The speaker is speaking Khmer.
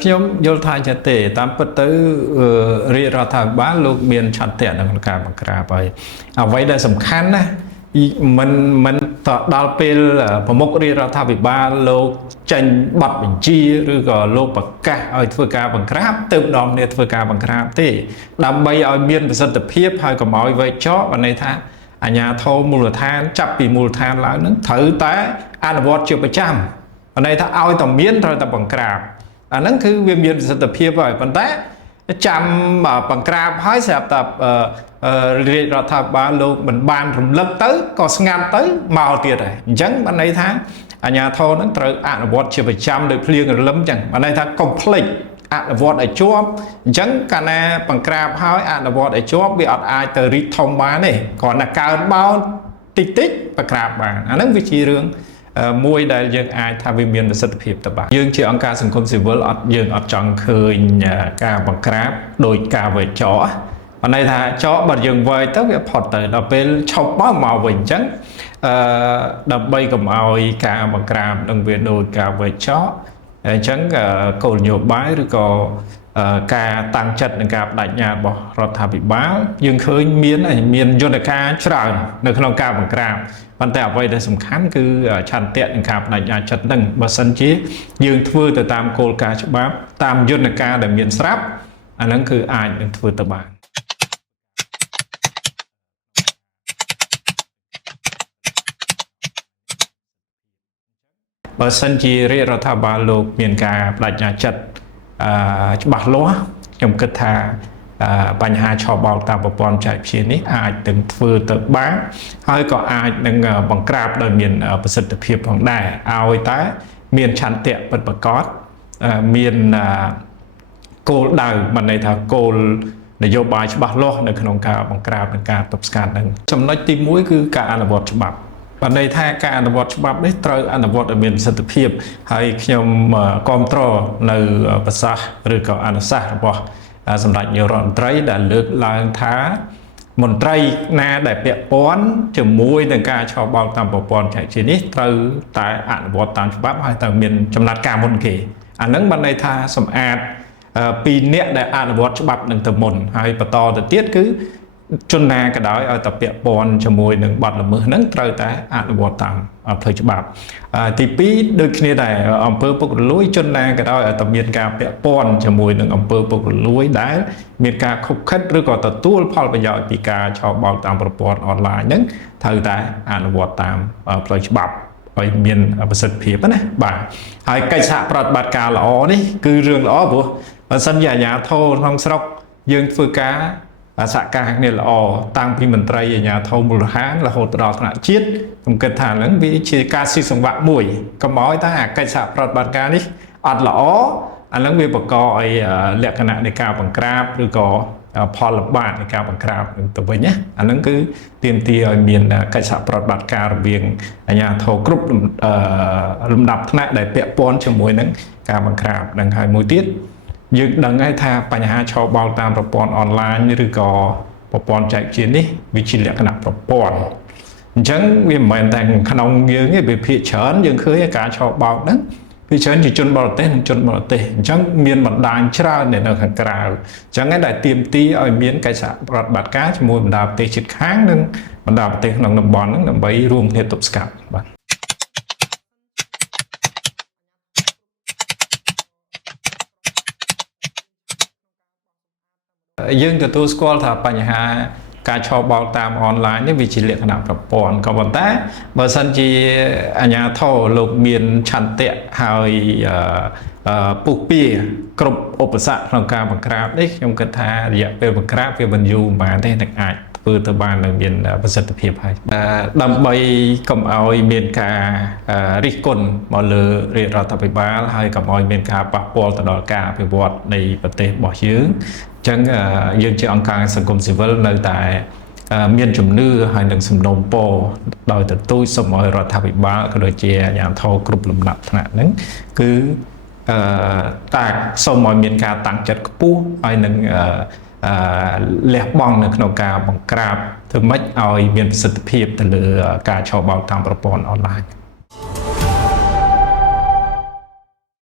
ខ្ញុំយល់ថាចេះទេតាមពិតទៅរាជរដ្ឋាភិបាលលោកមានឆន្ទៈក្នុងការបង្ក្រាបហើយអ្វីដែលសំខាន់ណាមិនតដល់ពេលប្រមុខរាជរដ្ឋាភិបាលលោកចេញប័ណ្ណបញ្ជាឬក៏លោកប្រកាសឲ្យធ្វើការបង្ក្រាបទៅម្ដងគ្នាធ្វើការបង្ក្រាបទេដើម្បីឲ្យមានប្រសិទ្ធភាពហើយកុំឲ្យវែកចោលបានន័យថាអាជ្ញាធរមូលដ្ឋានចាប់ពីមូលដ្ឋានឡើងនឹងត្រូវតែអនុវត្តជាប្រចាំបានន័យថាឲ្យតែមានត្រូវតែបង្ក្រាបអាហ្នឹងគឺវាមានប្រសិទ្ធភាពហើយប៉ុន្តែចាំបង្ក្រាបហើយស្រាប់តែរាជរដ្ឋាភិបាលលោកមិនបានរំលឹកទៅក៏ស្ងាត់ទៅមកទៀតហើយអញ្ចឹងបានន័យថាអាជ្ញាធរនឹងត្រូវអនុវត្តជាប្រចាំដោយភ្លៀងរលឹមអញ្ចឹងបានន័យថាកុំភ្លេចអនុវត្តឲ្យជាប់អញ្ចឹងកាលណាបង្ក្រាបហើយអនុវត្តឲ្យជាប់វាអត់អាចទៅរីកធំបានទេគ្រាន់តែកើនបោតិចតិចបង្ក្រាបបានអាហ្នឹងវាជារឿងមួយដែលយើងអាចថាវាមានប្រសិទ្ធភាពទៅបានយើងជាអង្គការសង្គមស៊ីវិលយើងអត់ចង់ឃើញការបង្ក្រាបដោយការវេចចោលបានន័យថាចោលបើយើងវេចទៅវាផុតទៅដល់ពេលឈប់មកវិញអញ្ចឹងដើម្បីកុំឲ្យការបង្ក្រាបនឹងវាដូចការវេចចោលអញ្ចឹងគោលនយោបាយឬក៏ការតាំងចិត្តនិងការបដិញ្ញារបស់រដ្ឋាភិបាលយើងឃើញមានយន្តការច្រើននៅក្នុងការបង្ក្រាបប៉ុន្តែអ្វីដែលសំខាន់គឺឆន្ទៈនិងការបដិញ្ញាចិត្តនឹងបើសិនជាយើងធ្វើទៅតាមគោលការណ៍ច្បាប់តាមយន្តការដែលមានស្រាប់អាហ្នឹងគឺអាចនឹងធ្វើទៅបានបើសិនជារាជរដ្ឋាភិបាលលោកមានការបដិញ្ញាចិត្តច្បាស់លាស់ខ្ញុំគិតថាបញ្ហាឆបោកតាមប្រព័ន្ធចែកព្យានេះអាចនឹងធ្វើទៅបានហើយក៏អាចនឹងបង្ក្រាបដោយមានប្រសិទ្ធភាពផងដែរឲ្យតែមានឆន្ទៈពិតប្រាកដមានគោលដៅមិនន័យថាគោលនយោបាយច្បាស់លាស់នៅក្នុងការបង្ក្រាបនិងការទប់ស្កាត់នឹងចំណុចទី1គឺការអនុវត្តច្បាប់បានន័យថាការអនុវត្តច្បាប់នេះត្រូវអនុវត្តឲ្យមានប្រសិទ្ធភាពហើយខ្ញុំគាំទ្រនៅប្រសាសន៍ឬក៏អនុសាសន៍របស់សម្ដេចនាយករដ្ឋមន្ត្រីដែលលើកឡើងថាមន្ត្រីណាដែលពាក់ព័ន្ធជាមួយនឹងការឆបោកតាមប្រព័ន្ធចែកជានេះត្រូវតែអនុវត្តតាមច្បាប់ហើយត្រូវមានចំណាត់ការមុនគេអានឹងបានន័យថាសម្អាតពីអ្នកដែលអនុវត្តច្បាប់នឹងទៅមុនហើយបន្តទៅទៀតគឺជនណាក៏ដោយឲ្យតែពាក់ព័ន្ធជាមួយនឹងបទល្មើសហ្នឹងត្រូវតែអនុវត្តតាមផ្លូវច្បាប់ទី2ដូចគ្នាដែរអង្គើពុករលួយជនណាក៏ដោយឲ្យតែមានការពាក់ព័ន្ធជាមួយនឹងអង្គើពុករលួយដែលមានការខុបខិតឬក៏ទទួលផលប្រយោជន៍ពីការឆបោកតាមប្រព័ន្ធអនឡាញហ្នឹងត្រូវតែអនុវត្តតាមផ្លូវច្បាប់ឲ្យមានប្រសិទ្ធភាពណាបាទហើយកិច្ចសហប្រតិបត្តិការល្អនេះគឺរឿងល្អព្រោះបើសិនជាអាជ្ញាធរក្នុងស្រុកយើងធ្វើការសហការគ្នាល្អតាំងពីមន្ត្រីអាជ្ញាធរមូលដ្ឋានរហូតដល់ថ្នាក់ជាតិខ្ញុំគិតថាហ្នឹងវាជាការស៊ីសង្វាក់មួយកុំឲ្យថាកិច្ចសហប្រតិបត្តិការនេះអត់ល្អអាហ្នឹងវាបង្កឲ្យលក្ខណៈនៃការបង្ក្រាបឬក៏ផលលំបាកនៃការបង្ក្រាបទៅវិញណាអាហ្នឹងគឺទាមទារឲ្យមានកិច្ចសហប្រតិបត្តិការរវាងអាជ្ញាធរគ្រប់លំដាប់ថ្នាក់ដែលពាក់ព័ន្ធជាមួយនឹងការបង្ក្រាបនឹងហើយមួយទៀតយើងដឹងហើយថាបញ្ហាឆបោកតាមប្រព័ន្ធអនឡាញឬក៏ប្រព័ន្ធចែកជានេះវាជាលក្ខណៈប្រព័ន្ធអញ្ចឹងវាមិនមែនតែក្នុងយើងទេវាភាគច្រើនយើងឃើញការឆបោកហ្នឹងភាគច្រើនជាជនបរទេសនិងជនបរទេសអញ្ចឹងមានបណ្ដាញច្រើននៅខាងក្រៅអញ្ចឹងឯងដែលទាមទារឲ្យមានកិច្ចសហប្រតិបត្តិការជាមួយបណ្ដាប្រទេសជិតខាងនិងបណ្ដាប្រទេសក្នុងតំបន់ហ្នឹងដើម្បីរួមគ្នាទប់ស្កាត់បាទយើងទទួលស្គាល់ថាបញ្ហាការឆបោកតាមអនឡាញនេះវាជាលក្ខណៈប្រព័ន្ធក៏ប៉ុន្តែបើសិនជាអាជ្ញាធរលោកមានឆន្ទៈហើយពុះពៀគ្រប់ឧបសគ្គក្នុងការបង្ក្រាបនេះខ្ញុំគិតថារយៈពេលបង្ក្រាបវាមិនយូរប៉ុន្មានទេនឹងអាចធ្វើទៅបាននឹងមានប្រសិទ្ធភាពហើយដើម្បីកុំឲ្យមានការរិះគន់មកលើរាជរដ្ឋាភិបាលហើយកុំឲ្យមានការប៉ះពាល់ទៅដល់ការអភិវឌ្ឍនៃប្រទេសរបស់យើងអញ្ចឹងយើងជាអង្គការសង្គមស៊ីវិលនៅតែមានជំនឿហើយនឹងសំណូមពរដោយទទូចសូមឲ្យរដ្ឋាភិបាលក៏ដូចជាអាជ្ញាធរគ្រប់លំដាប់ថ្នាក់ហ្នឹងគឺតែសូមឲ្យមានការតាំងចិត្តខ្ពស់ហើយនឹងលះបង់នៅក្នុងការបង្ក្រាបធ្វើម៉េចឲ្យមានប្រសិទ្ធភាពទៅលើការឆបោកតាមប្រព័ន្ធអនឡាញ